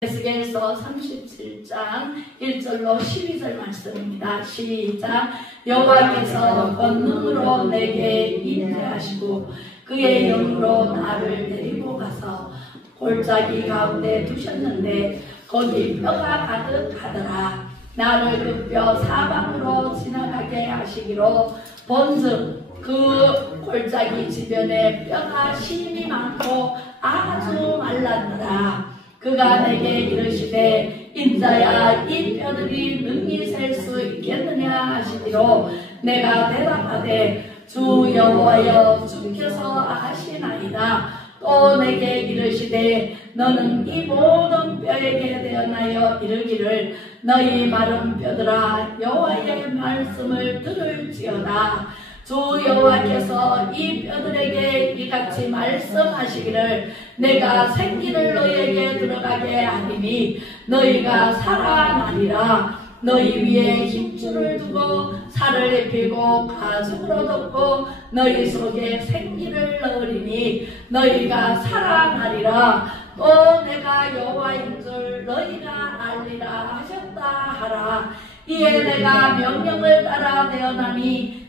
에스겔서 37장 1절로 12절 말씀입니다. 시작. 여호와께서 권능으로 내게 임재하시고 그의 영으로 나를 데리고 가서 골짜기 가운데 두셨는데 거기 뼈가 가득하더라. 나를 그 뼈 사방으로 지나가게 하시기로 본즉 그 골짜기 주변에 뼈가 심이 많고 아주 말랐더라. 그가 내게 이르시되 인자야 이 뼈들이 능히 셀 수 있겠느냐 하시기로 내가 대답하되 주 여호와여 주께서 아시나이다. 또 내게 이르시되 너는 이 모든 뼈에게 대하여 이르기를 너희 마른 뼈들아 여호와의 말씀을 들을지어다. 주 여호와께서 이 뼈들에게 이같이 말씀하시기를 내가 생기를 너희에게 들어가게 하리니 너희가 살아나리라. 너희 위에 힘줄을 두고 살을 입히고 가죽으로 덮고 너희 속에 생기를 넣으리니 너희가 살아나리라. 또 내가 여호와인 줄 너희가 알리라 하셨다 하라. 이에 내가 명령을 따라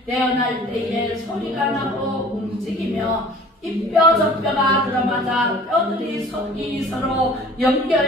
태어날 때에 소리가 나고 움직이며 이 뼈 저 뼈가 들어맞아 뼈들이 서로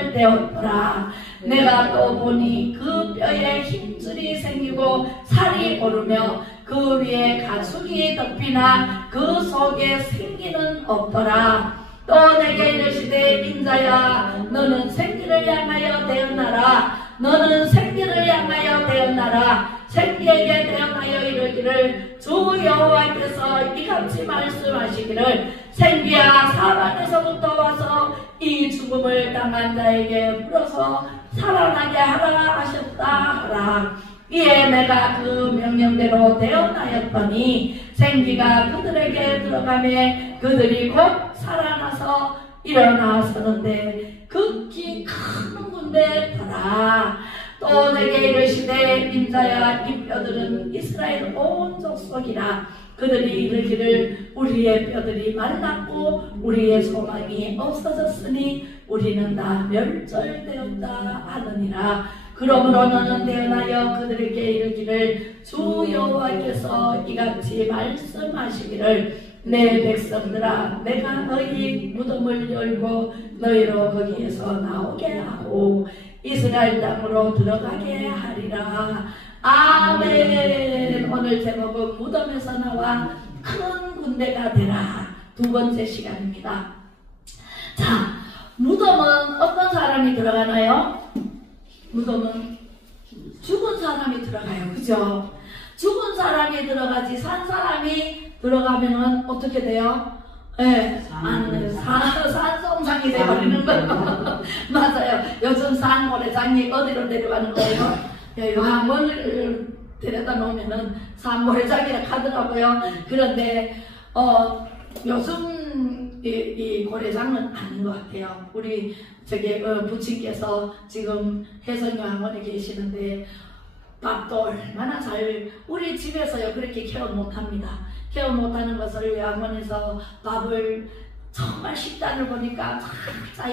연결되었더라. 내가 또 보니 그 뼈에 힘줄이 생기고 살이 오르며 그 위에 가죽이 덮이나 그 속에 생기는 없더라. 또 내게 이르시되 인자야 너는 생기를 향하여 태어나라. 너는 생기를 향하여 태어나라. 생기에게 태어나여 이르기를 주 여호와께서 이같이 말씀하시기를 생기야 사방에서부터 와서 이 죽음을 당한 자에게 불어서 살아나게 하라 하셨다 하라. 이에 내가 그 명령대로 태어나였더니 생기가 그들에게 들어가매 그들이 곧 살아나서 일어나서는데 극히 큰 군대 더라. 또 내게 이르시되 인자야 이 뼈들은 이스라엘 온 족속이라. 그들이 이르기를 우리의 뼈들이 말랐고 우리의 소망이 없어졌으니 우리는 다 멸절되었다 하느니라. 그러므로 너는 태어나여 그들에게 이르기를 주 여호와께서 이같이 말씀하시기를 내 백성들아 내가 너희 무덤을 열고 너희로 거기에서 나오게 하고 이스라엘 땅으로 들어가게 하리라. 아멘. 오늘 제목은 무덤에서 나와 큰 군대가 되라. 두 번째 시간입니다. 자, 무덤은 어떤 사람이 들어가나요? 무덤은 죽은 사람이 들어가요. 그죠? 죽은 사람이 들어가지 산 사람이 들어가면은 어떻게 돼요? 네, 산송장이 되어버리는 거예요. 맞아요. 요즘 산모래장이 어디로 내려가는 거예요? 요한원을 데려다 놓으면은 산모래장이라 하더라고요. 그런데 요즘 이 고래장은 아닌 것 같아요. 우리 부친께서 지금 해성요한원에 계시는데 밥도 얼마나 우리 집에서요 그렇게 케어 못합니다. 케어 못하는 것을 요양원에서 밥을 정말 식단을 보니까 잘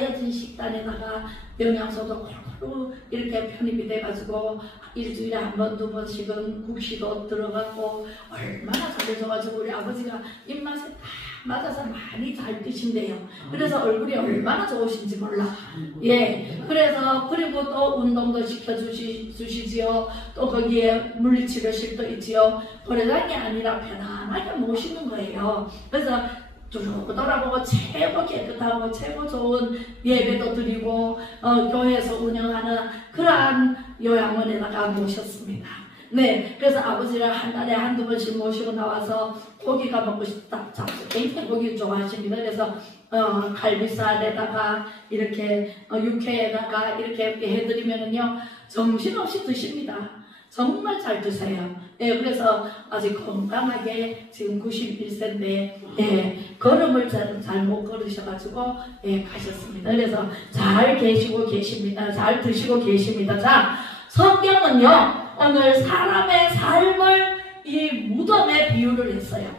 짜여진 식단에다가 영양소도 골고루 이렇게 편입이 돼가지고 일주일에 한 번, 두 번씩은 국시도 들어가고 얼마나 잘해줘가지고 우리 아버지가 입맛에 딱 맞아서 많이 잘 드신대요. 그래서 얼굴이 얼마나 좋으신지 몰라. 예. 그래서 그리고 또 운동도 시켜주시지요. 또 거기에 물리치료실도 있지요. 고래장이 아니라 편안하게 모시는 거예요. 그래서 쭉 돌아보고 최고 깨끗하고 최고 좋은 예배도 드리고 교회에서 운영하는 그러한 요양원에다가 모셨습니다. 네, 그래서 아버지를 한 달에 한두 번씩 모시고 나와서 고기가 먹고 싶다. 굉장히 고기 좋아하십니다. 그래서 갈비살에다가 이렇게 육회에다가 이렇게 해드리면은요 정신없이 드십니다. 정말 잘 드세요. 예, 그래서 아직 건강하게 지금 91세인데 예, 걸음을 잘 못 걸으셔가지고 예, 가셨습니다. 그래서 잘 계시고 계십니다. 잘 드시고 계십니다. 자, 성경은요 오늘 사람의 삶을 이 무덤에 비유를 했어요.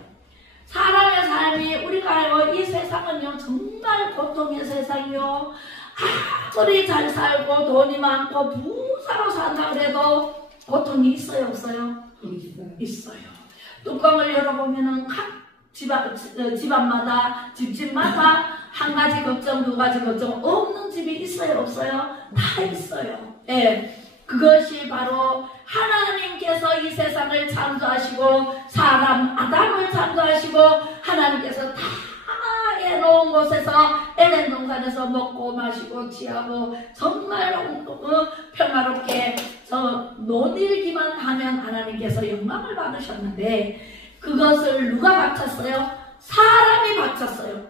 사람의 삶이 우리가 이 세상은요 정말 고통의 세상이요 아무리 잘 살고 돈이 많고 부자로 산다 그래도 고통이 있어요, 없어요? 있어요. 뚜껑을 열어보면은 각 집안마다, 집집마다 한 가지 걱정, 두 가지 걱정 없는 집이 있어요, 없어요? 다 있어요. 예. 그것이 바로 하나님께서 이 세상을 창조하시고 사람 아담을 창조하시고 하나님께서 다 해놓은 곳에서 에덴 동산에서 먹고 마시고 취하고 정말 평화롭게 논일기만 하면 하나님께서 영광을 받으셨는데 그것을 누가 바쳤어요? 사람이 바쳤어요.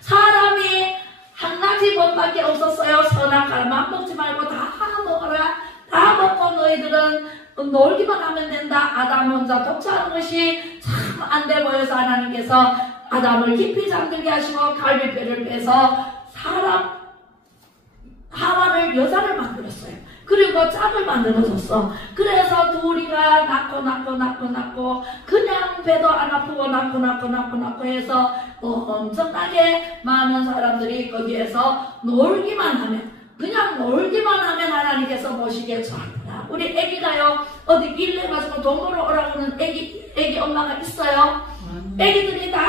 사람이 한 가지 법밖에 없었어요. 선악과를 맘먹지 말고 다 먹어라. 다 먹고 너희들은 놀기만 하면 된다. 아담 혼자 독차하는 것이 참 안 돼 보여서 하나님께서 아담을 깊이 잠들게 하시고 갈비뼈를 빼서 하와를 여자를 만들었어요. 그리고 짝을 만들어줬어. 그래서 둘이가 낳고 그냥 배도 안 아프고 낳고 해서 엄청나게 많은 사람들이 거기에서 그냥 놀기만 하면 하나님께서 보시기에 좋았구나. 우리 애기가요 어디 일 해가지고 돈 벌어 오라고 하는 애기 엄마가 있어요. 애기들이 다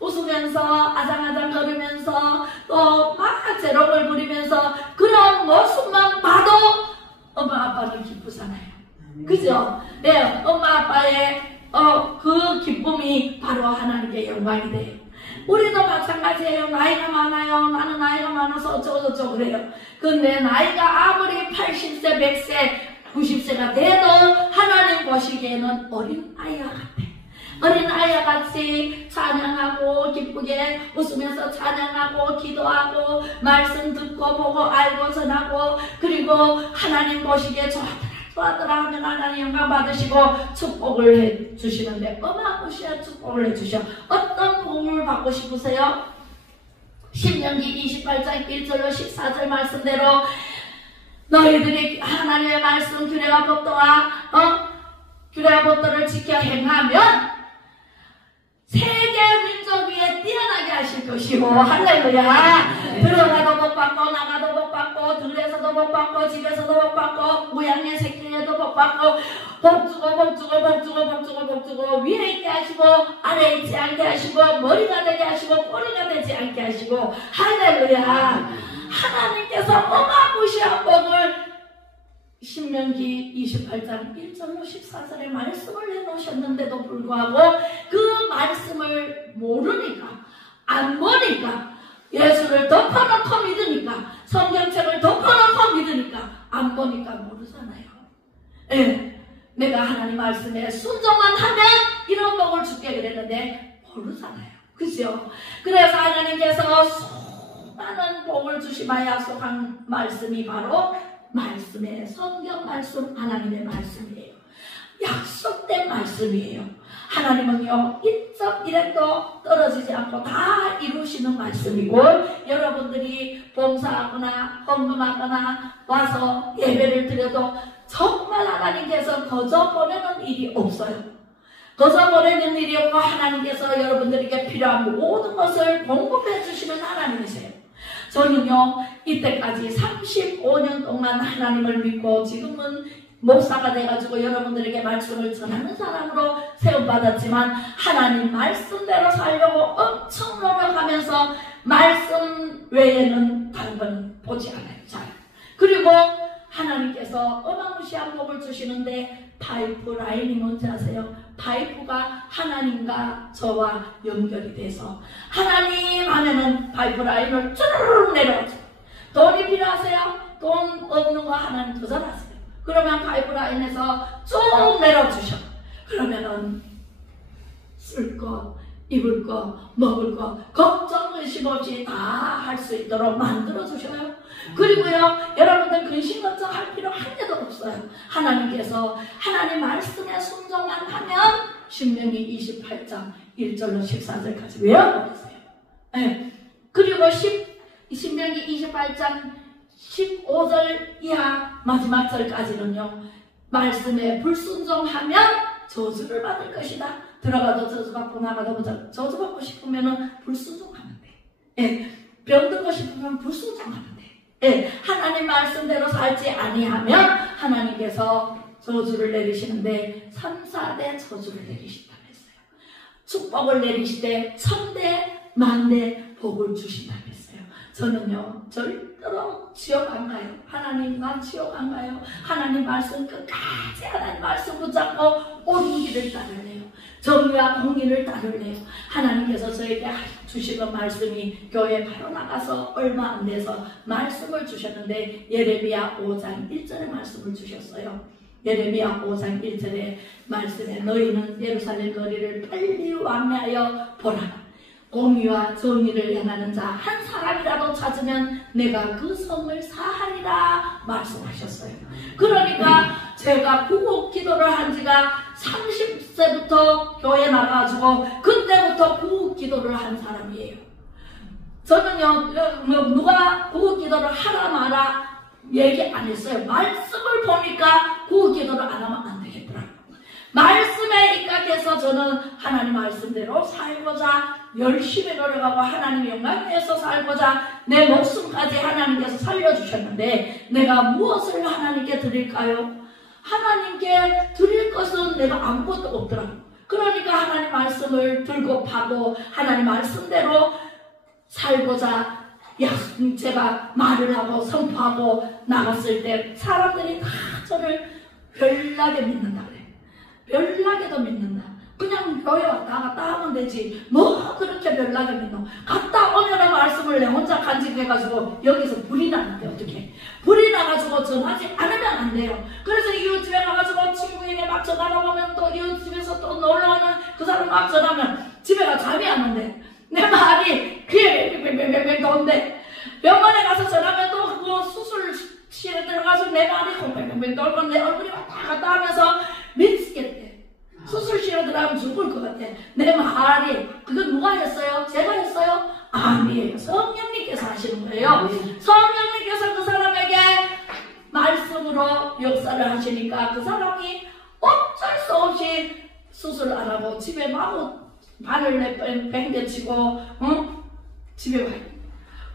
웃으면서 아장아장 거리면서 또 막 재롱을 부리면서 그런 모습만 봐도 엄마 아빠는 기쁘잖아요. 그죠? 네, 엄마 아빠의 그 기쁨이 바로 하나님께 영광이 돼요. 우리도 마찬가지예요. 나이가 많아요. 나는 나이가 많아서 어쩌고저쩌고 그래요. 근데 나이가 아무리 80세, 100세, 90세가 돼도 하나님 보시기에는 어린 아이와 같아. 어린 아이와 같이 찬양하고 기쁘게 웃으면서 찬양하고 기도하고 말씀 듣고 보고 알고 전하고 그리고 하나님 보시기에 좋았더라 하면 하나님 영광 받으시고 축복을 해주시는데 어마무시한 축복을 해주셔. 어떤 복을 받고 싶으세요? 신명기 28장 1절로 14절 말씀대로 너희들이 하나님의 말씀 규례와 법도를 지켜 행하면 세계 민족 위에 뛰어나게 하실 것이고 할렐루야. 들어가도 복 받고 나가도 복 받고 들에서도 복 받고 집에서도 복 받고 무양의 새끼에도 복 받고 복 주고 위에 있게 하시고 아래에 있지 않게 하시고 머리가 되게 하시고 꼬리가 되지 않게 하시고 할렐루야. 하나님께서 어마무시한 복을 신명기 28장 1절로 14절의 말씀을 해놓으셨는데도 불구하고 그 말씀을 모르니까 안 보니까 예수를 덮어놓고 믿으니까 성경책을 덮어놓고 믿으니까 안 보니까 모르잖아요. 예, 내가 하나님 말씀에 순종만 하면 이런 복을 줄게 그랬는데 모르잖아요. 그죠? 그래서 하나님께서 수많은 복을 주시마 약속한 말씀이 바로 말씀의 성경 말씀 하나님의 말씀이에요. 약속된 말씀이에요. 하나님은요 1.1핵도 떨어지지 않고 다 이루시는 말씀이고 여러분들이 봉사하거나 헌금하거나 와서 예배를 드려도 정말 하나님께서 거저 보내는 일이 없어요. 거저 보내는 일이 없고 하나님께서 여러분들에게 필요한 모든 것을 공급해 주시는 하나님이세요. 저는요 이때까지 35년 동안 하나님을 믿고 지금은 목사가 돼가지고 여러분들에게 말씀을 전하는 사람으로 세움받았지만 하나님 말씀대로 살려고 엄청 노력하면서 말씀 외에는 다른 건 보지 않아요. 잘. 그리고 하나님께서 어마무시한 복을 주시는데 파이프라인이 뭔지 아세요? 파이프가 하나님과 저와 연결이 돼서 하나님 하면은 파이프라인을 쭈르륵 내려가죠. 돈이 필요하세요? 돈 없는 거 하나님 더 잘하세요. 그러면 파이프라인에서 쭉 내려주셔. 그러면은 쓸 거, 입을 거, 먹을 거 걱정 의심 없이 다 할 수 있도록 만들어주셔요. 그리고요 여러분들 근심 걱정할 필요 한 개도 없어요. 하나님께서 하나님 말씀에 순종만 하면 신명기 28장 1절로 14절까지 외워버리세요. 네. 그리고 신명기 28장 15절 이하 마지막 절까지는요 말씀에 불순종하면 저주를 받을 것이다. 들어가도 저주받고 나가도 저주받고 싶으면 불순종하면 돼. 예. 병들고 싶으면 불순종하면 돼. 예, 하나님 말씀대로 살지 아니하면 하나님께서 저주를 내리시는데 3, 4대 저주를 내리신다고 했어요. 축복을 내리시되 1000대, 10,000대 복을 주신다고 했어요. 저는요 절대로 지옥 안 가요. 하나님 난 지옥 안 가요. 하나님 말씀 끝까지 하나님 말씀 붙잡고 옳은 길을 따르래요. 정의와 공의를 따르래요. 하나님께서 저에게 주시는 말씀이 교회 바로 나가서 얼마 안 돼서 말씀을 주셨는데 예레미야 5장 1절의 말씀을 주셨어요. 예레미야 5장 1절의 말씀에 너희는 예루살렘 거리를 빨리 왕래하여 보라. 공의와 정의를 행하는 자 한 사람이라도 찾으면 내가 그 성을 사하리라 말씀하셨어요. 그러니까 제가 구국 기도를 한 지가 30세부터 교회 나가가지고 그때부터 구국 기도를 한 사람이에요. 저는요 누가 구국 기도를 하라 마라 얘기 안 했어요. 말씀을 보니까 구국 기도를 안 하면 안 되겠더라고요. 말씀에 입각해서 저는 하나님 말씀대로 살고자 열심히 노력하고 하나님의 영광 위해서 살고자 내 목숨까지 하나님께서 살려주셨는데 내가 무엇을 하나님께 드릴까요? 하나님께 드릴 것은 내가 아무것도 없더라고요. 그러니까 하나님 말씀을 들고 파고 하나님 말씀대로 살고자 제가 말을 하고 선포하고 나갔을 때 사람들이 다 저를 별나게 믿는다 그래요. 별나게도 믿는다. 그냥 교회 왔다 갔다 하면 되지 뭐 그렇게 별나게 믿노. 갔다 오면은 말씀을 내 혼자 간직해가지고 여기서 불이 나는데 어떻게 불이 나가지고 전하지 않으면 안 돼요. 그래서 이웃집에 가가지고 친구에게 막 전화가 오면 또 이웃집에서 또 놀러오는 그 사람 막 전하면 집에 가 잠이 안 온대. 내 말이 귀에 뱅뱅뱅뱅뱅 도는데 병원에 가서 전하면 또 그거 수술실에 들어가서 내 말이 뱅뱅뱅뱅 돌고 내 얼굴이 왔다 갔다 하면서 미치겠대. 수술실에 들어가면 죽을 것 같아. 내 말이 그거 누가 했어요? 제가 했어요? 아니에요. 성령님께서 하시는 거예요. 성령님께서 그 사람에게 말씀으로 역사를 하시니까 그 사람이 어쩔 수 없이 수술 안 하고 집에 마구 발을 뱅겨치고 집에 가요.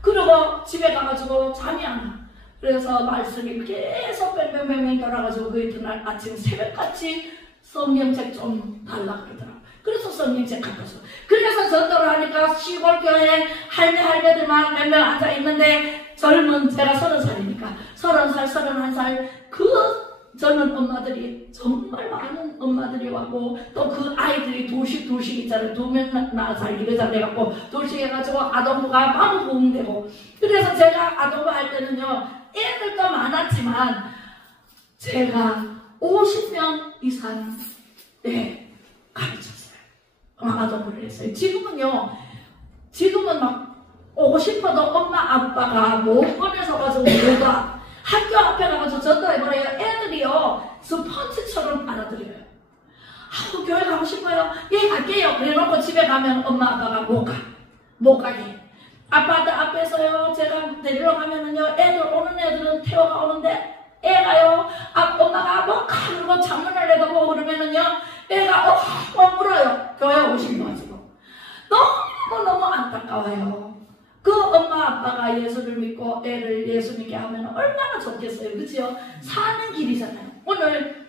그리고 집에 가가지고 잠이 안 와. 그래서 말씀이 계속 뱅뱅뱅뱅 돌아가지고 그 이튿날 아침 새벽같이 성경책 좀 달라 그러더라고요. 그래서 성경책 갖다 줘. 그래서 전도를 하니까 시골 교회에 할매들만 몇 명 앉아 있는데 젊은 제가 30살이니까 30살, 31살 그 젊은 엄마들이 정말 많은 엄마들이 왔고 또 그 아이들이 둘씩 있잖아요. 2명 낳아서 이래자 돼갖고 둘씩 해가지고 아동부가 바로 부흥되고 그래서 제가 아동부 할 때는요 애들도 많았지만 제가 50명 이상 가르쳤어요. 아동부를 했어요. 지금은 막 오고 싶어도 엄마 아빠가 못 꺼내서 가지고 못 가. 학교 앞에 가서 전도해버려요. 애들이요 스펀지처럼 알아들어요. 교회 가고 싶어요. 예 갈게요. 그래놓고 집에 가면 엄마 아빠가 못 가게. 아빠들 앞에서요 제가 데리러 가면은요 오는 애들은 태워가 오는데 애가요 엄마가 뭐 가르고 창문을 내다보고 그러면은요 애가 울어요. 교회 오신 거 가지고 너무 안타까워요. 그 엄마 아빠가 예수를 믿고 애를 예수 믿게 하면 얼마나 좋겠어요. 그치요? 사는 길이잖아요. 오늘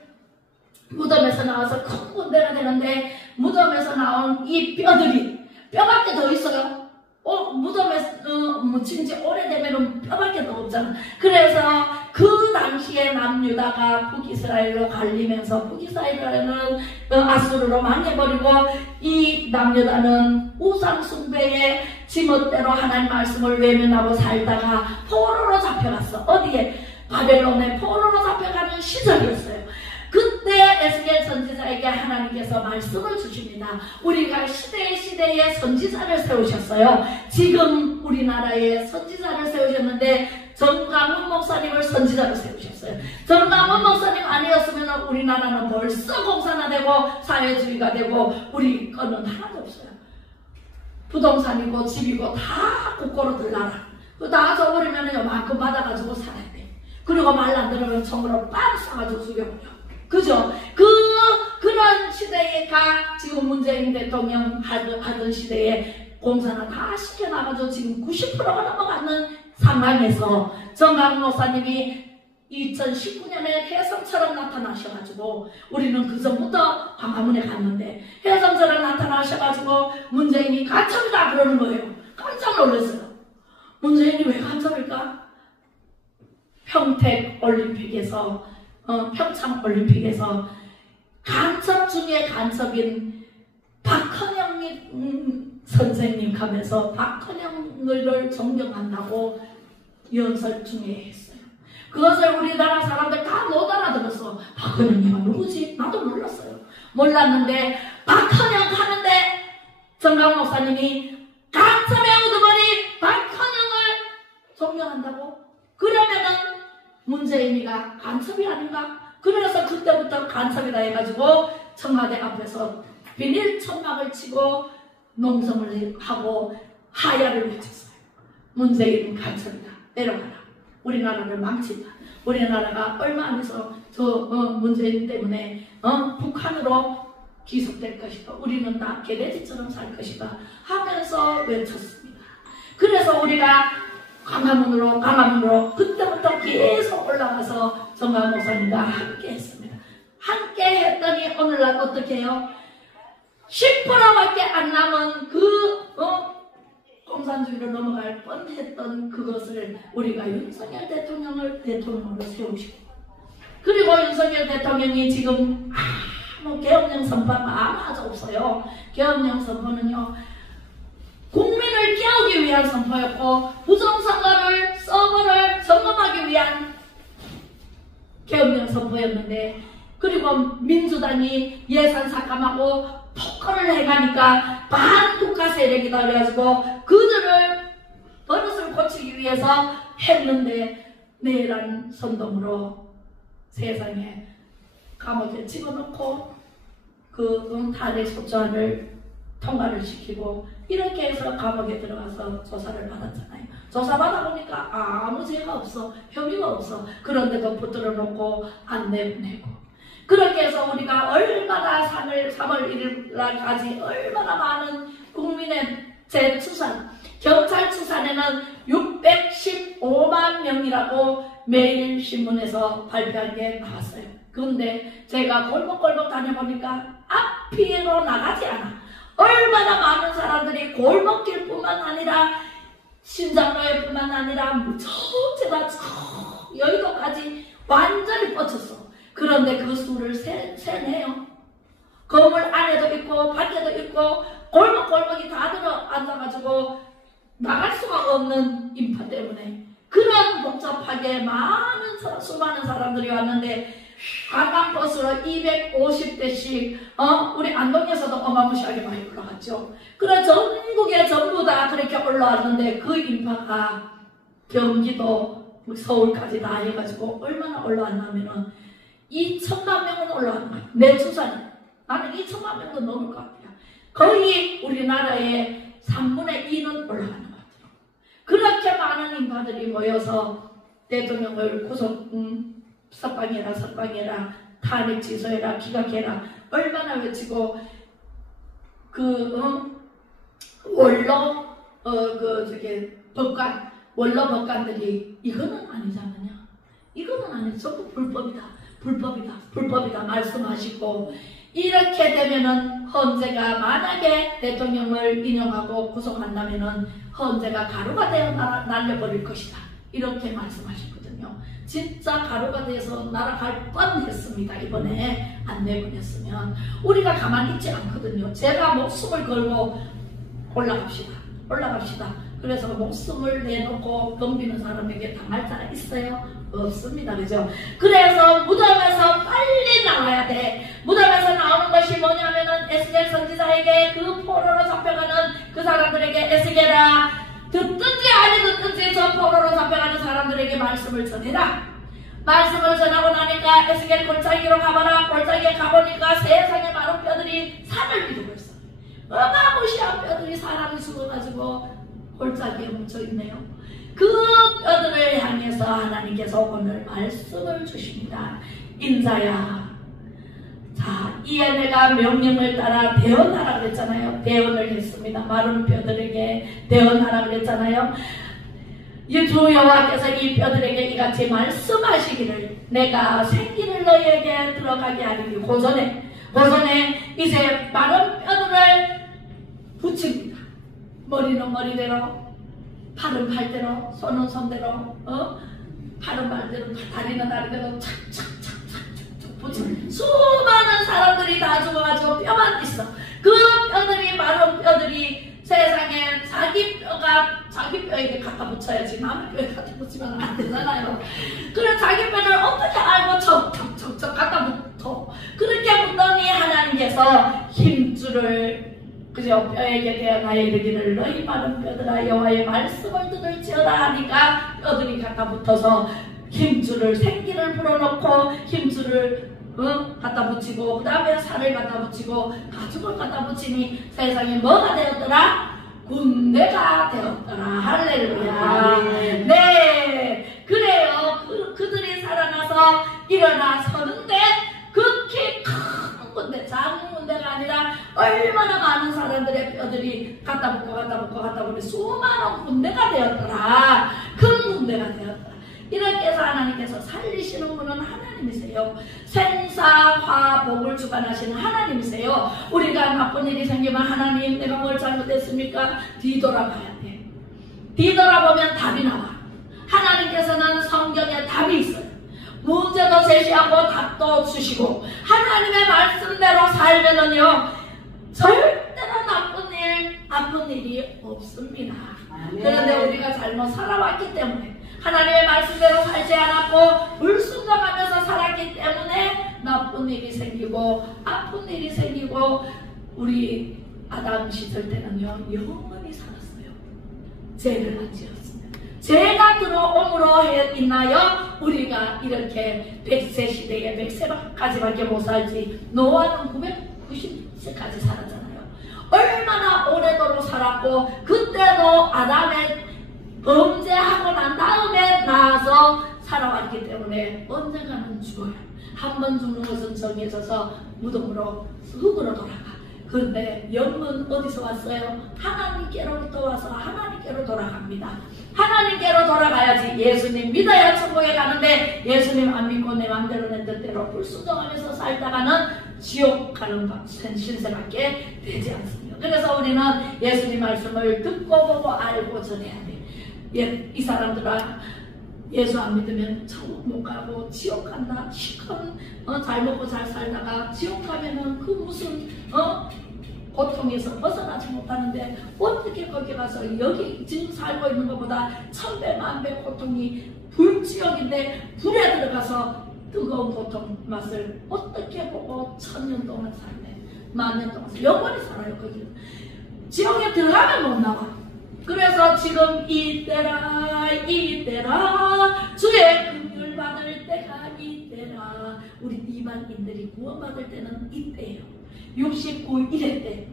무덤에서 나와서 큰 군대가 되는데 무덤에서 나온 이 뼈밖에 더 있어요. 무덤에서 묻힌 지 오래되면 뼈밖에 더 없잖아. 그래서 그 당시에 남유다가 북이스라엘로 갈리면서 북이스라엘은 아수르로 망해버리고 이 남유다는 우상숭배의 지멋대로 하나님 말씀을 외면하고 살다가 포로로 잡혀갔어. 어디에? 바벨론에 포로로 잡혀가는 시절이었어요. 그때 에스겔 선지자에게 하나님께서 말씀을 주십니다. 우리가 시대에 선지자를 세우셨어요. 지금 우리나라에 선지자를 세우셨는데 정강훈 목사님을 선지자로 세우셨어요. 정강훈 목사님 아니었으면 우리나라는 벌써 공산화되고 사회주의가 되고 우리 거는 하나도 없어요. 부동산이고 집이고 다 국고로 들라라. 다 줘버리면 요만큼 받아가지고 살아야 돼. 그리고 말 안 들으면 총으로 빵 쏴가지고 죽여버려. 그죠? 그런 시대가 지금 문재인 대통령 하던 시대에 공사는 다 시켜나가지고 지금 90%가 넘어가는 상황에서 정강 목사님이 2019년에 혜성처럼 나타나셔가지고 우리는 그 전부터 광화문에 갔는데 혜성처럼 나타나셔가지고 문재인이 간첩이다 그러는 거예요. 깜짝 놀랐어요. 문재인이 왜 간첩일까? 평택 올림픽에서 평창 올림픽에서 간첩 중에 간첩인 박헌영 선생님 가면서 박헌영을 존경한다고 연설 중에 했어요. 그것을 우리나라 사람들 다 못 알아들었어. 박헌영이가 누구지? 나도 몰랐어요. 몰랐는데 박헌영 하는데 정강 목사님이 간첩의 우두머리 박헌영을 존경한다고? 그러면은 문재인이가 간첩이 아닌가? 그래서 그때부터 간첩이다 해가지고 청와대 앞에서 비닐 천막을 치고 농성을 하고 하야를 외쳤어요. 문재인은 간첩이다. 내려가라. 우리나라를 망친다. 우리나라가 얼마 안 돼서 문재인 때문에 북한으로 기속될 것이다. 우리는 다 개돼지처럼 살 것이다 하면서 외쳤습니다. 그래서 우리가 강화문으로 그때부터 계속 올라가서 정강 목사님과 함께 했습니다. 함께 했더니 오늘날 어떻게 해요? 10%밖에 안 남은 공산주의로 넘어갈 뻔했던 그것을 우리가 윤석열 대통령을 대통령으로 세우시고, 그리고 윤석열 대통령이 지금 계엄령 선포가 아주 없어요. 계엄령 선포는요 국민을 깨우기 위한 선포였고 부정선거를 서버를 점검하기 위한 계엄령 선포였는데, 그리고 민주당이 예산 삭감하고 폭거를 해가니까 반국가 세력이다 그래가지고 그들을 버릇을 고치기 위해서 했는데 내란 선동으로 세상에 감옥에 집어넣고 탄핵 소추안을 통과를 시키고 이렇게 해서 감옥에 들어가서 조사를 받았잖아요. 조사받아 보니까 아무 죄가 없어, 혐의가 없어. 그런데도 붙들어 놓고 안 내보내고, 그렇게 해서 우리가 얼마나 3월 1일 날까지 얼마나 많은 국민의 재추산, 경찰 추산에는 615만 명이라고 매일 신문에서 발표한 게 나왔어요. 그런데 제가 골목골목 다녀보니까 앞뒤로 나가지 않아. 얼마나 많은 사람들이 골목길뿐만 아니라 신장로에뿐만 아니라 전체가 여의도까지 완전히 뻗쳤어. 그런데 그 수를 세네요. 건물 안에도 있고 밖에도 있고 골목골목이 다 들어 앉아가지고 나갈 수가 없는 인파 때문에 그런 복잡하게 수많은 사람들이 왔는데 관광버스로 250대씩 우리 안동에서도 어마무시하게 많이 올라갔죠. 그래 전국에 전부 다 그렇게 올라왔는데 그 인파가 경기도 서울까지 다 해가지고 얼마나 올라왔냐면은 2천만 명은 올라가는 것 같아요. 내 추산은. 나는 2천만 명도 넘을 것 같아요. 거의 우리나라의 3분의 2는 올라가는 것 같아요. 그렇게 많은 인파들이 모여서 대통령을 석방해라, 탄핵 취소해라, 기각해라, 얼마나 외치고, 원로 법관들이 이거는 아니지 않느냐? 이거는 아니지. 전부 불법이다 말씀하시고, 이렇게 되면은 헌재가 만약에 대통령을 인용하고 구속한다면은 헌재가 가루가 되어 날려버릴 것이다. 이렇게 말씀하셨거든요. 진짜 가루가 돼서 날아갈 뻔했습니다. 이번에 안 내보냈으면. 우리가 가만히 있지 않거든요. 제가 목숨을 걸고 올라갑시다. 그래서 목숨을 내놓고 덤비는 사람에게 당할 자가 있어요? 없습니다. 그죠? 그래서 무덤에서 빨리 나와야 돼. 무덤에서 나오는 것이 뭐냐면은 에스겔 선지자에게 그 포로로 잡혀가는 그 사람들에게 에스겔아, 듣든지 아니 듣든지 저 포로로 잡혀가는 사람들에게 말씀을 전해라. 말씀을 전하고 나니까 에스겔 골짜기로 가봐라. 골짜기에 가보니까 세상에 많은 뼈들이 산을 이루고 있어. 어마무시한 뼈들이 사람이 죽어가지고 골짜기에 뭉쳐있네요. 그 뼈들을 향해서 하나님께서 오늘 말씀을 주십니다. 인자야, 자, 이에 내가 명령을 따라 대언하라 그랬잖아요. 대언을 했습니다. 마른 뼈들에게 대언하라 그랬잖아요. 주 여호와께서 이 뼈들에게 이같이 말씀하시기를 내가 생기를 너희에게 들어가게 하리니 고전에 이제 마른 뼈들을 붙입니다. 머리는 머리대로, 팔은 팔대로, 손은 손대로, 팔은 팔대로, 다리는 다리대로 착착착착착 붙입니다. 수많은 사람들이 다 죽어가지고 뼈만 있어. 그 뼈들이, 마른 뼈들이 세상에 자기 뼈에게 갖다 붙여야지 남의 뼈에 갖다 붙이면 안 되잖아요. 그래 자기 뼈를 어떻게 알고 척척척척 갖다 붙어. 그렇게 붙더니 하나님께서 힘줄을 그저 뼈에게 대하여 이르기를 너희 마른 뼈들아 여호와의 말씀을 들을지어다 하니까 뼈들이 갖다 붙어서 힘줄을 생기를 불어넣고 힘줄을 갖다 붙이고 그 다음에 살을 갖다 붙이고 가죽을 갖다 붙이니 세상에 뭐가 되었더라? 군대가 되었더라. 할렐루야. 네, 그래요. 그들이 살아나서 일어나 서는데 극히 큰 군대, 작은 군대가 아니라 얼마나 많은 사람들의 뼈들이 갖다 붙고 수많은 군대가 되었더라. 큰 군대가 되었더라. 이렇게 해서 하나님께서 살리시는 분은 하나님이세요. 생사화 복을 주관하시는 하나님이세요. 우리가 나쁜 일이 생기면 하나님 내가 뭘 잘못했습니까? 뒤돌아봐야 돼. 뒤돌아보면 답이 나와. 하나님께서는 성경에 답이 있어요. 문제도 제시하고 답도 주시고 하나님의 말씀대로 살면은요 절대로 나쁜 일이 없습니다. 그런데 우리가 잘못 살아왔기 때문에 하나님의 말씀대로 살지 않았고 불순종하면서 살았기 때문에 나쁜 일이 생기고 아픈 일이 생기고 우리 아담 시절 때는요 영원히 살았어요. 죄를 안 지었습니다. 죄가 들어옴으로 인하여 우리가 이렇게 100세 시대에 100세까지밖에 못 살지 노아는 990세까지 살았잖아요. 얼마나 오래도록 살았고 그때도 아담의 범죄하고 난 다음에 나와서 살아왔기 때문에 언젠가는 죽어요. 한 번 죽는 것은 정해져서 무덤으로 흙으로 돌아가. 그런데 영은 어디서 왔어요? 하나님께로부터 와서 하나님께로 돌아갑니다. 하나님께로 돌아가야지. 예수님 믿어야 천국에 가는데 예수님 안 믿고 내 맘대로 내 뜻대로 불순종하면서 살다가는 지옥 가는 신세밖에 되지 않습니다. 그래서 우리는 예수님 말씀을 듣고 보고 알고 전해야 돼요. 이 사람들아 예수 안 믿으면 천국 못 가고 지옥 간다. 시큰 잘 먹고 잘 살다가 지옥 가면은 그 무슨 고통에서 벗어나지 못하는데 어떻게 거기 가서 여기 지금 살고 있는 것보다 1000배 만배 고통이 불지옥인데 불에 들어가서 뜨거운 고통 맛을 어떻게 보고 1000년 동안 살네. 10,000년 동안 영원히 살아요. 거기는 지옥에 들어가면 못 나와. 그래서 지금 이때라 주의 긍휼 받을 때가 이때라. 우리 이방인들이 구원받을 때는 이때예요. 69일의 때.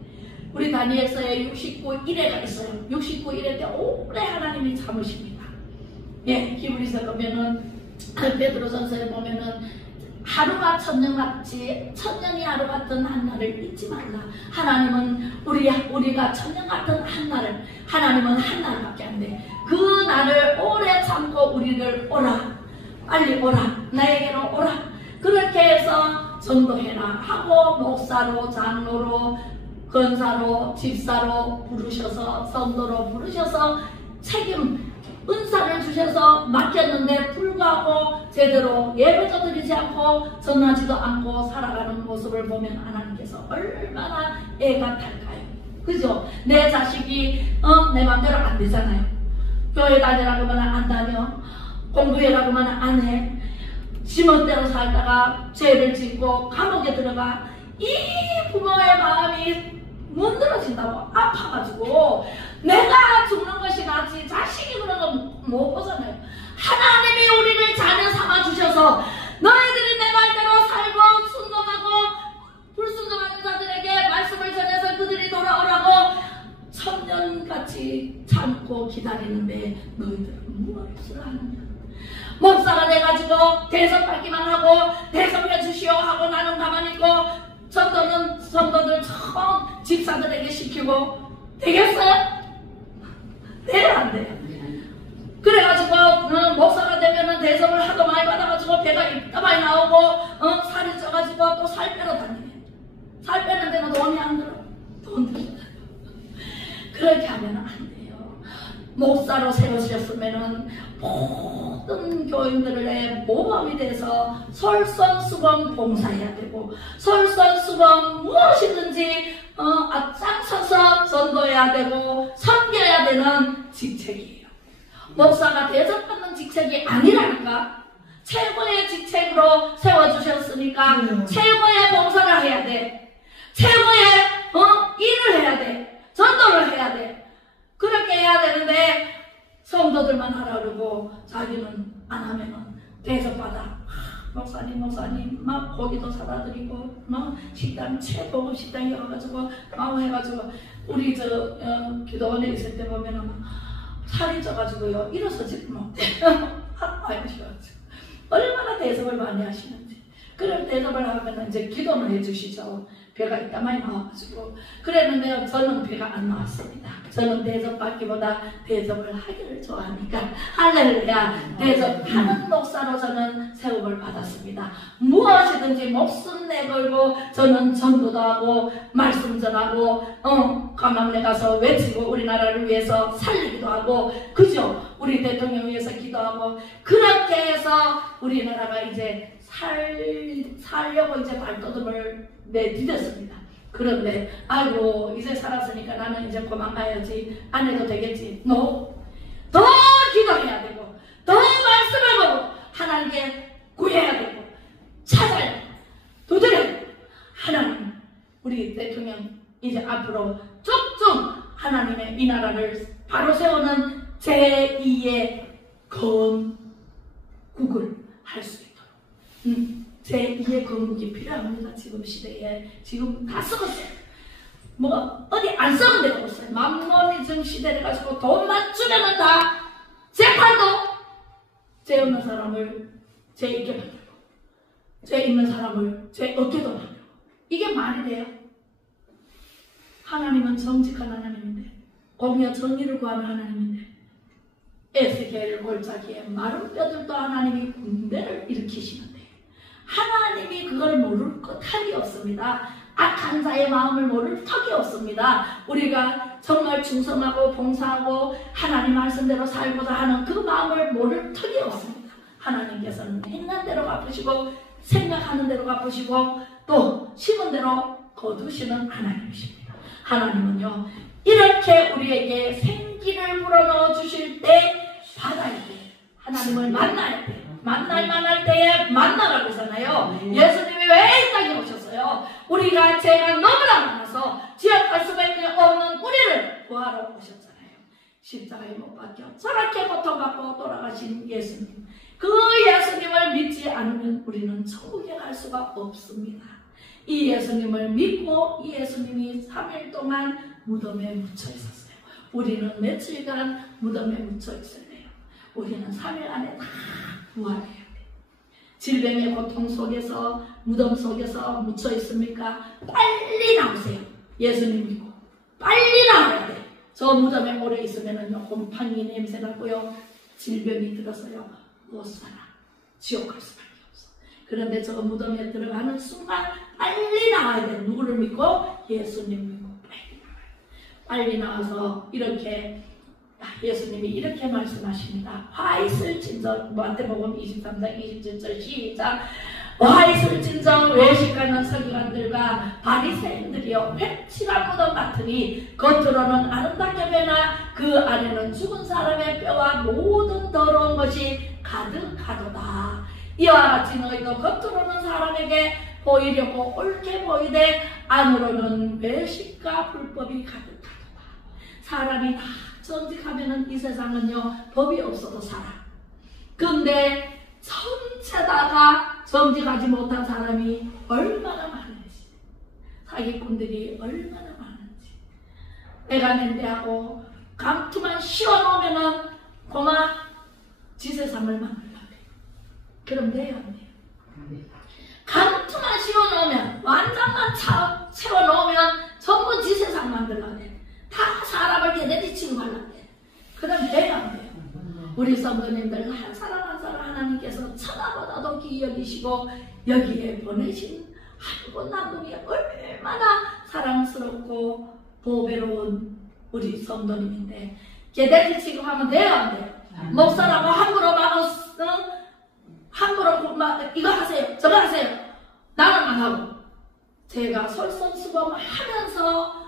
우리 다니엘서에 69일에가 있어요. 69일의 때 오래 하나님이 참으십니다. 예, 히브리서 보면은 베드로전서에 보면은 하루가 천년같이 천년이 하루 같은 한날을 잊지 말라. 하나님은 우리가 천년 같은 한날을 하나님은 한날밖에 안 돼. 그 날을 오래 참고 우리를 오라 빨리 오라 나에게로 오라 그렇게 해서 전도해라 하고 목사로 장로로 권사로 집사로 부르셔서 성도로 부르셔서 책임 은사를 주셔서 맡겼는데 불구하고 제대로 예배도 드리지 않고 전하지도 않고 살아가는 모습을 보면 하나님께서 얼마나 애가 탈까요? 그죠? 내 자식이 내 맘대로 안 되잖아요. 교회 다니라고 하면 안 다녀. 공부해라고 하면 안 해. 지멋대로 살다가 죄를 짓고 감옥에 들어가. 이 부모의 마음이 문드러진다고 아파가지고 내가 죽는 것이 낫지 자식이 그런 거 못 보잖아요. 하나님이 우리를 자녀 삼아 주셔서 너희들이 내 말대로 살고 순종하고 불순종하는 자들에게 말씀을 전해서 그들이 돌아오라고 천년같이 참고 기다리는데 너희들은 무엇을 하느냐. 목사가 돼가지고 대접받기만 하고 대접해 주시오 하고 나는 가만히 있고 성도들 집사들에게 시키고 되겠어요? 돼요, 안 돼요? 그래가지고 목사가 되면은 대접을 하도 많이 받아가지고 배가 이따 많이 나오고 살이 쪄가지고 또 살 빼러 다니네. 살 빼는 데는 돈이 안 들어. 돈 들어. 그렇게 하면 안 돼요. 목사로 세우셨으면은 모든 교인들의 모범이 돼서 솔선수범 봉사해야 되고, 솔선수범 무엇이든지 앞장서서 전도해야 되고 섬겨야 되는 직책이에요. 목사가 대접받는 직책이 아니라니까. 최고의 직책으로 세워주셨으니까 최고의 봉사를 해야 돼. 최고의 일을 해야 돼. 전도를 해야 돼. 그렇게 해야 되는데 성도들만 하라 그러고 자기는 안 하면은 대접받아. 목사님 막 고기도 사다 드리고 막 식당 최고급 식당에 가가지고 막 해가지고 우리 기도원에 있을 때 보면은 살이 쪄가지고요 일어서지 못해. 아이고 싫어가지고 얼마나 대접을 많이 하시는지. 그럼 대접을 하면 이제 기도는 해주시죠. 배가 이따 많이 나와가지고. 그랬는데 저는 배가 안 나왔습니다. 저는 대접받기보다 대접을 하기를 좋아하니까 할렐루야. 대접하는 목사로 저는 세움을 받았습니다. 무엇이든지 목숨 내걸고 저는 전도도 하고 말씀 전하고 감암내 가서 외치고 우리나라를 위해서 살리기도 하고, 그죠? 우리 대통령 위해서 기도하고, 그렇게 해서 우리나라가 이제 살려고 이제 발돋움을 내디뎠습니다. 그런데 아이고 이제 살았으니까 나는 이제 그만 가야지, 안 해도 되겠지. 더 기도해야 되고 더 말씀을 보고 하나님께 구해야 되고 찾아야 되고 두드려야 되고. 하나님, 우리 대통령 이제 앞으로 쭉쭉 하나님의 이 나라를 바로 세우는 제2의 건국을 할 수 있도록 제2의 건국이 필요합니다. 지금 시대에. 지금 다 썩었어요. 뭐 어디 안 썩은 데가 없어요. 맘모니즘 시대를 가지고 돈만 주면은 다 재판도 죄 없는 사람을 죄 있게 만들고 죄 있는 사람을 죄 없게도 만들고. 이게 말이 돼요? 하나님은 정직한 하나님인데, 공의와 정의를 구하는 하나님인데, 에스겔 골짜기에 마른 뼈들도 하나님이 군대를 일으키시는데 하나님이 그걸 모를 턱이 없습니다. 악한 자의 마음을 모를 턱이 없습니다. 우리가 정말 충성하고 봉사하고 하나님 말씀대로 살고자 하는 그 마음을 모를 턱이 없습니다. 하나님께서는 행한 대로 갚으시고 생각하는 대로 갚으시고 또 심은 대로 거두시는 하나님이십니다. 하나님은요, 이렇게 우리에게 생기를 불어넣어 주실 때 받아야 돼. 하나님을 만나야 돼. 만날 때에 만나라고 하잖아요. 예수님이 왜 이 땅에 오셨어요? 우리가 죄가 너무나 많아서 지역할 수밖에 없는 우리를 구하러 오셨잖아요. 십자가에 못 박혀 저렇게 고통받고 돌아가신 예수님, 그 예수님을 믿지 않으면 우리는 천국에 갈 수가 없습니다. 이 예수님을 믿고 이 예수님이 3일 동안 무덤에 묻혀 있었어요. 우리는 며칠간 무덤에 묻혀 있을래요? 우리는 3일 안에 다 부활해야 돼. 질병의 고통 속에서, 무덤 속에서 묻혀 있습니까? 빨리 나오세요. 예수님 믿고 빨리 나와야 돼. 저 무덤에 오래 있으면은요, 곰팡이 냄새 나고요, 질병이 들어서요 못 살아. 지옥 갈 수밖에 없어. 그런데 저 무덤에 들어가는 순간 빨리 나와야 돼. 누구를 믿고? 예수님 믿고 빨리 나와서 이렇게 예수님이 이렇게 말씀하십니다. 화 있을진저, 마태복음 23장 27절 시작. 와 있을진저 외식하는 서기관들과 바리새인들이여, 획칠한 무덤 같으니 겉으로는 아름답게 변하 그 안에는 죽은 사람의 뼈와 모든 더러운 것이 가득하도다. 이와 같이 너희도 겉으로는 사람에게 보이려고 옳게 보이되 안으로는 외식과 불법이 가득하도다. 사람이 다 정직하면은 이 세상은요 법이 없어도 살아. 근데 전체다가 정직하지 못한 사람이 얼마나 많은지, 사기꾼들이 얼마나 많은지. 내가 낸대하고 감투만 씌워놓으면은 고마 지세상을 만들라 그래. 그럼 돼요 안 돼요? 감투만 씌워놓으면 완장만 채워놓으면 전부 지 세상 만들려고 해. 다 사람을 개대지 취급하려고 해. 그럼 돼요, 안 돼요? 우리 성도님들 한 사람 한 사람 하나님께서 천하보다도 귀히 여기시고 여기에 보내신 한국 남동이 얼마나 사랑스럽고 보배로운 우리 성도님인데 개대지 취급하면 돼요, 안 돼요? 목사라고 함부로 함부로 이거 하세요, 저거 하세요. 나는 안 하고 제가 솔선수범하면서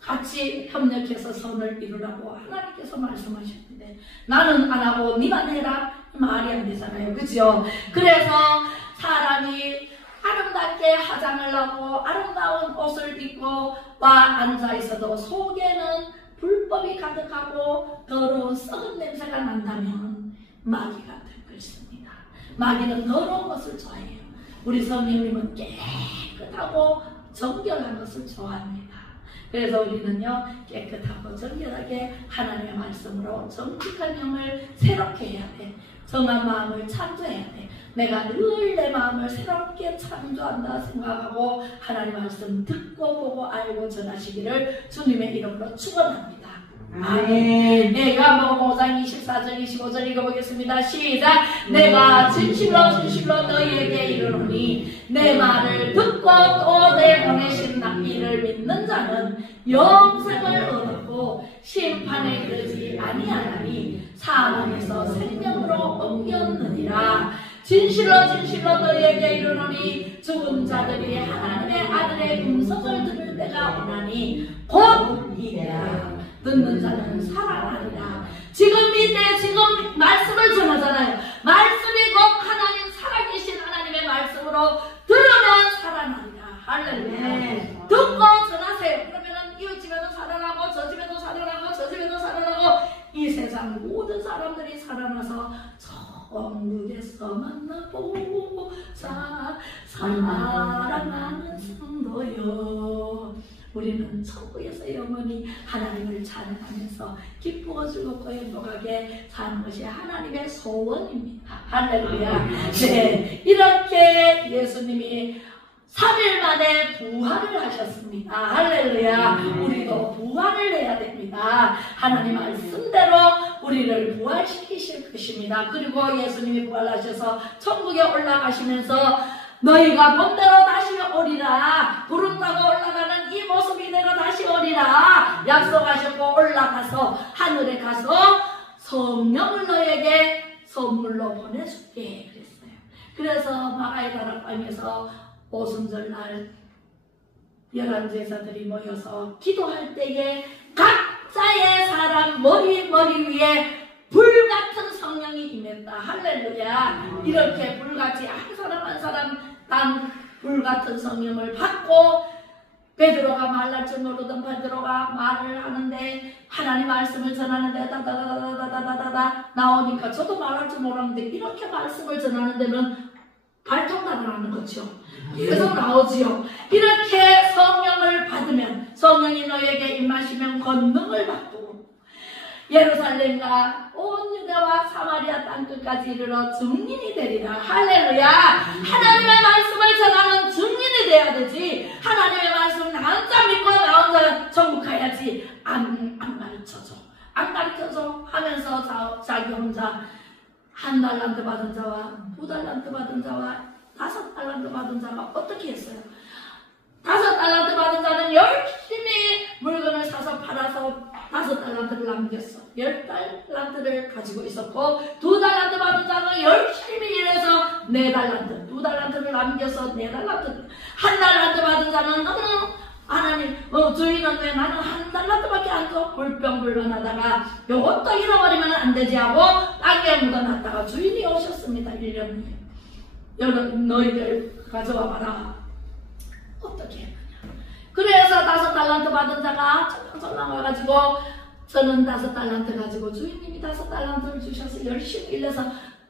같이 협력해서 선을 이루라고 하나님께서 말씀하셨는데 나는 안 하고 니만 해라 말이 안 되잖아요, 그죠? 그래서 사람이 아름답게 화장을 하고 아름다운 옷을 입고 와 앉아있어도 속에는 불법이 가득하고 더러운 썩은 냄새가 난다면 마귀가 들끓습니다. 마귀는 더러운 것을 좋아해요. 우리 성령님은 깨끗하고 정결한 것을 좋아합니다. 그래서 우리는요 깨끗하고 정결하게 하나님의 말씀으로 정직한 영을 새롭게 해야 돼. 정한 마음을 창조해야 돼. 내가 늘 내 마음을 새롭게 창조한다 생각하고 하나님 말씀 듣고 보고 알고 전하시기를 주님의 이름으로 축원합니다. 아멘. 내가 뭐 5장 24절 25절 읽어보겠습니다. 시작. 내가 진실로 진실로 너희에게 이르노니 내 말을 듣고 또 내 보내신 이를 믿는 자는 영생을 얻었고 심판에 이르지 아니하나니 사망에서 생명으로 옮겼느니라. 진실로 진실로 너희에게 이르노니 죽은 자들이 하나님의 아들의 음성을 들을 때가 오나니 곧 이때라. 듣는 자는 살아나리라. 지금 이때 지금 말씀을 전하잖아요. 말씀이 곧 하나님 살아계신 하나님의 말씀으로 들으면 살아나리라. 할렐루야. 듣고 전하세요. 그러면은 이 집에도 살아나고 저 집에도 살아나고 저 집에도 살아나고 이 세상 모든 사람들이 살아나서 천국에서 만나보고 사랑하는 성도여. 우리는 천국에서 영원히 하나님을 찬양하면서 기쁘고 즐겁고 행복하게 사는 것이 하나님의 소원입니다. 할렐루야. 네, 이렇게 예수님이 3일 만에 부활을 하셨습니다. 할렐루야. 우리도 부활을 해야 됩니다. 하나님 말씀대로 우리를 부활시키실 것입니다. 그리고 예수님이 부활하셔서 천국에 올라가시면서 너희가 본대로 다시 오리라. 구름 타고 올라가는 이 모습 이대로 다시 오리라 약속하셨고 올라가서 하늘에 가서 성령을 너에게 선물로 보내줄게 그랬어요. 그래서 마가의 다락방에서 오순절날 11제자들이 모여서 기도할 때에 각자의 사람 머리 위에 불같은 성령이 임했다. 할렐루야. 이렇게 불같이 한 사람 단 불같은 성령을 받고 베드로가 말할 줄 모르던 베드로가 말을 하는데 하나님 말씀을 전하는데 다다다다다다다다 나오니까 저도 말할 줄 몰랐는데 이렇게 말씀을 전하는 데는 발통당하는 거죠. 계속 나오지요. 이렇게 성령을 받으면 성령이 너에게 임하시면 권능을 받고 예루살렘과 온 유대와 사마리아 땅끝까지 이르러 증인이 되리라. 할렐루야. 하나님의 말씀을 전하는 증인이 돼야 되지. 하나님의 말씀 나 혼자 믿고 나 혼자 천국 가야지. 안 가르쳐줘 하면서 자기 혼자 1달란트 받은 자와 2달란트 받은 자와 5달란트 받은 자가 어떻게 했어요? 5달란트 받은 자는 열심히 물건을 사서 팔아서 5달란트를 남겼어. 10달란트를 가지고 있었고 2달란트 받은 자는 열심히 일해서 4달란트 2달란트를 남겨서 4달란트 1달란트 받은 자는 하나님 주인은 왜 나는 1달란트밖에 안 줘? 불평불만하다가 요것도 잃어버리면 안 되지 하고 땅에 묻어놨다가 주인이 오셨습니다. 1년 후에 여러분 너희들 가져와 봐라. 어떻게 했느냐. 그래서 5달란트 받은 자가 철렁철렁 와가지고 저는 5달란트 가지고 주인님이 5달란트를 주셔서 열심히 일해서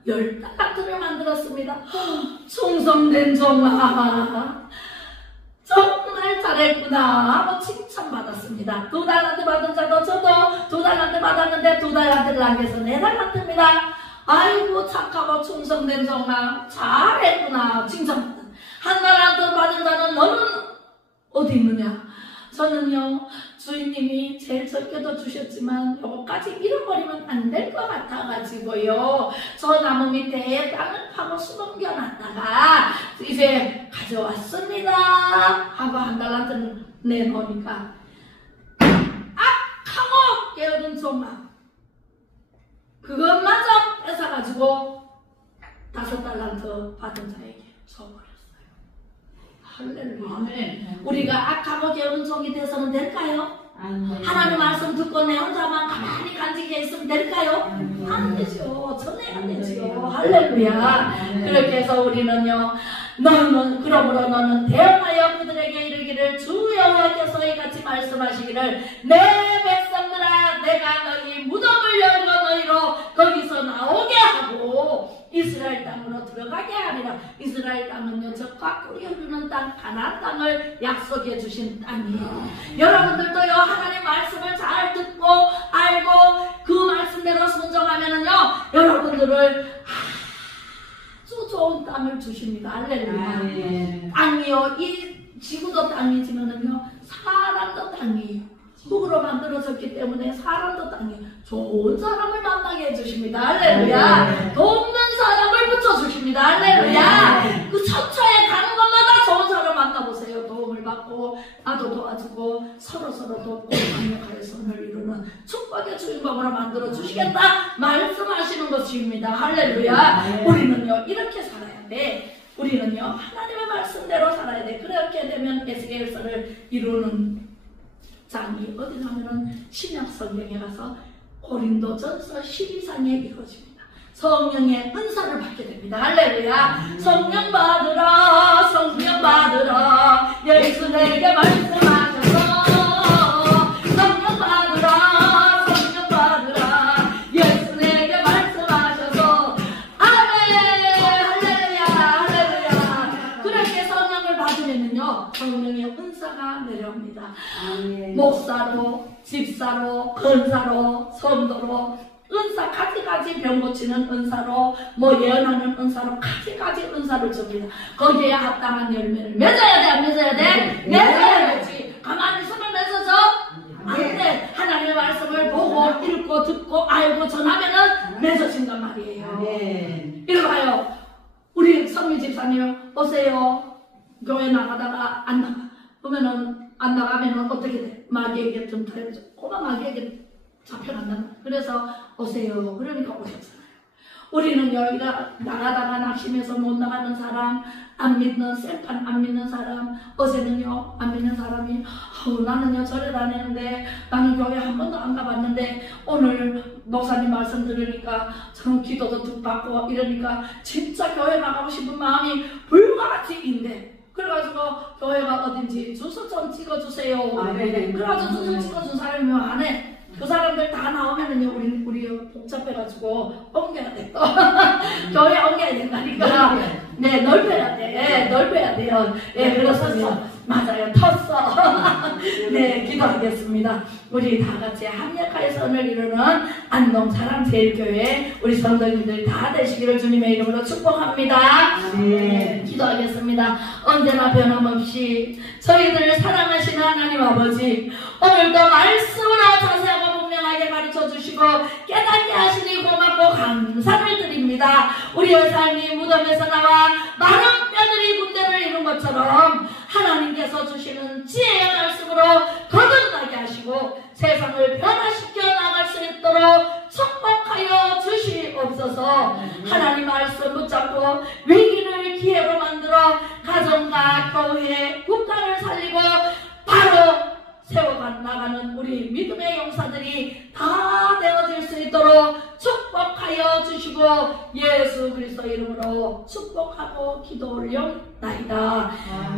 10달란트를 만들었습니다. 충성된 종아 정말 잘했구나 하고 칭찬받았습니다. 2달란트 받은 자도 저도 2달란트 받았는데 2달란트를 남겨서 4달란트입니다. 아이고 착하고 충성된 종아 잘했구나 칭찬받았다. 1달란트 받은 자는 너는 어디 있느냐? 저는요, 주인님이 제일 적게도 주셨지만 요거까지 잃어버리면 안 될 것 같아가지고요, 저 나무 밑에 땅을 파고 수넘겨놨다가 이제 가져왔습니다 하고 한 달란트 내놓으니까 악하고 게으른 종아, 그것마저 뺏어가지고 5달란트 받은 자에게 줘버렸어요. 할렐루야. 아멘. 우리가 악하고 게으른 종이 돼서는 될까요? 아멘. 하나님 말씀 듣고 내 혼자만 가만히 간직해 있으면 될까요? 아멘. 안 되죠. 전해야 되죠. 할렐루야. 그렇게 해서 우리는요, 그러므로 너는 대언하여 그들에게 이르기를, 주 여호와께서 이같이 말씀하시기를, 내 백성들아, 내가 너희 무덤을 열고 너희로 거기서 나오게 하고 이스라엘 땅으로 들어가게 하리라. 이스라엘 땅은요, 적과 꿀이 흐르는 땅, 가나안 땅을 약속해 주신 땅이에요. 여러분들도요, 하나님 말씀을 잘 듣고 알고 그 말씀대로 순종하면은요, 여러분들을 아주 좋은 땅을 주십니다. 할렐루야. 땅이요, 이 지구도 땅이지만은요, 사람도 땅이에요. 흙으로 만들어졌기 때문에 사람도 땅에 좋은 사람을 만나게 해주십니다. 할렐루야. 돕는 사람을 붙여주십니다. 할렐루야. 그 천처에 가는 것마다 좋은 사람 만나보세요. 도움을 받고 나도 도와주고 서로 돕고 강력하게 선을 이루는 축복의 주인공으로 만들어주시겠다 말씀하시는 것입니다. 할렐루야. 우리는요, 이렇게 살아야 돼. 우리는요, 하나님의 말씀대로 살아야 돼. 그렇게 되면 에스겔서를 이루는 장이 어디 가면은 신약 성경에 가서 고린도전서 12장에 이루어집니다. 성령의 은사를 받게 됩니다. 할렐루야. 성령 받으라, 성령 받으라, 예수 내게 말씀하셔서 성령 받으라, 성령 받으라, 예수 내게 말씀하셔서 아멘. 할렐루야, 할렐루야. 그렇게 성령을 받으면은요, 성령의 은사가 내려옵니다. 목사로, 집사로, 권사로, 성도로, 은사 가지가지 병 고치는 은사로, 예언하는 은사로 가지가지 은사를 줍니다. 거기에 합당한 열매를 맺어야 돼, 안 맺어야 돼? 맺어야지. 가만히 있으면 맺어져? 안 돼. 하나님의 말씀을 보고 읽고 듣고 알고 전하면은 맺어진단 말이에요. 이리 봐요. 우리 성미 집사님 오세요. 교회 나가다가 안 나가. 그러면은 안 나가면은 어떻게 돼? 마귀에게 틈타여져. 꼬마 마귀에게 잡혀간다. 그래서 오세요. 그러니까 오셨잖아요. 우리는 여기가 나가다가 낙심해서 못 나가는 사람, 안 믿는 생판 안 믿는 사람, 어제는요 안 믿는 사람이 나는요 절에 다니는데 나는 교회 한 번도 안 가봤는데 오늘 목사님 말씀 들으니까 전 기도도 뚝 받고 이러니까 진짜 교회 나가고 싶은 마음이 불같이 인데, 그래가지고 교회가 어딘지 주소 좀 찍어주세요. 그래가지고 주소 찍어준 사람이 안 해. 그 사람들 다 나오면은요, 우리 복잡해가지고 옮겨야 돼. 교회 옮겨야 된다니까. 네, 넓혀야 돼. 넓혀야 돼요. 예, 그래서 맞아요. 텄어. 네, 기도하겠습니다. 우리 다 같이 합력하여 선을 이루는 안동사랑제일교회 우리 성도님들 다 되시기를 주님의 이름으로 축복합니다. 네, 기도하겠습니다. 언제나 변함없이 저희들 사랑하시는 하나님 아버지, 오늘도 말씀으로 자세하고 분명하게 가르쳐 주시고 깨닫게 하시니 고맙고 감사를 드립니다. 우리의 삶이 무덤에서 나와 마른 뼈들이 군대를 이룬 것처럼 하나님께서 주시는 지혜의 말씀으로 거듭나게 하시고 세상을 변화시켜 나갈 수 있도록 축복하여 주시옵소서. 하나님 말씀 붙잡고 위기를 기회로 만들어 가정과 교회, 국가를 살리고 바로 세워가 나가는 우리 믿음의 용사들이 다 되어질 수 있도록 축복하여 주시고 예수 그리스도 이름으로 축복하고 기도 올려나이다.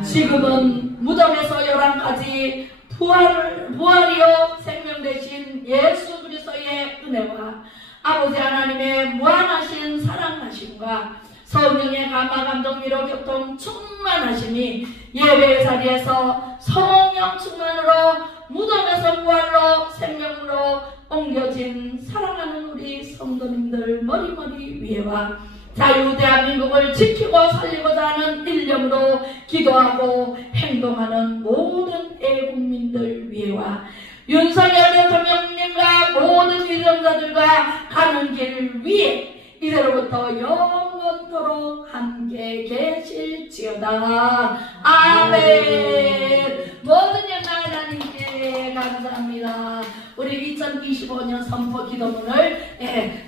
지금은 무덤에서 11가지 부활이요 생명 되신 예수 그리스도의 은혜와 아버지 하나님의 무한하신 사랑하심과 성령의 감화 감동 위로 교통 충만하심이 예배의 자리에서 성령 충만으로 무덤에서 부활로 생명으로 옮겨진 사랑하는 우리 성도님들 머리머리 위에와 자유 대한민국을 지키고 살리고자 하는 일념으로 기도하고 행동하는 모든 애국민들 위해와 윤석열 대통령님과 모든 위정자들과 가는 길 위에 이제로부터 영원토록 함께 계실지어다. 아멘. 모든 영광 하나님께 감사합니다. 우리 2025년 선포 기도문을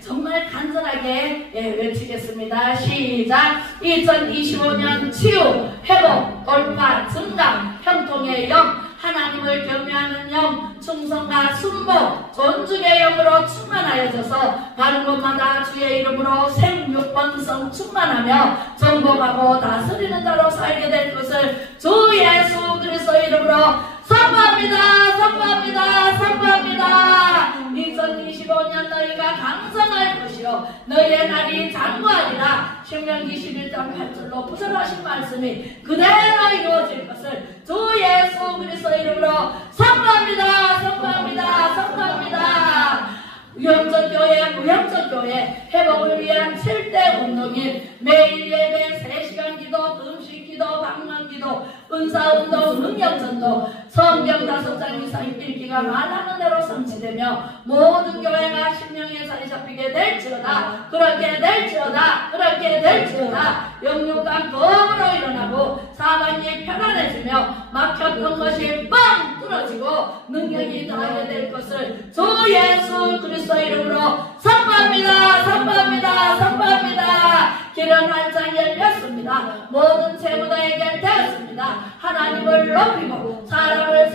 정말 간절하게 외치겠습니다. 시작. 2025년 치유, 회복, 돌파, 증강, 형통의 영, 하나님을 경외하는 영, 충성과 순복, 존중의 영으로 충만하여져서 가는 곳마다 주의 이름으로 생육번성 충만하며 정복하고 다스리는 자로 살게 될 것을 주 예수 그리스도 이름으로 선포합니다. 선포합니다. 선포합니다. 2025년 너희가 강성할 것이요 너희의 날이 장구하리라. 신명기 11장 8절로 부설하신 말씀이 그대로 이루어질 것을 주 예수 그리스도 이름으로 선포합니다. 선포합니다. 선포합니다. 유영전교회, 무영전교회 회복을 위한 7대 운동인 매일 예배 3시간 기도, 금식 기도, 방문 기도, 은사운동, 능력전도, 성경 5장 이상 읽기가 말하는 대로 성취되며 모든 교회가 심령에 자리 잡히게 될지어다. 그렇게 될지어다. 그렇게 될지어다. 영육간 거으로 일어나고 사방이 편안해지며 막혔던 것이 빵 뚫어지고 능력이 더하게 될 것을 주 예수 그리스도 이름으로 선포합니다. 선포합니다. 선포합니다. 길은 활짝 열렸습니다. 모든 재무도 해결되었습니다. 하나님을 높이고 사람을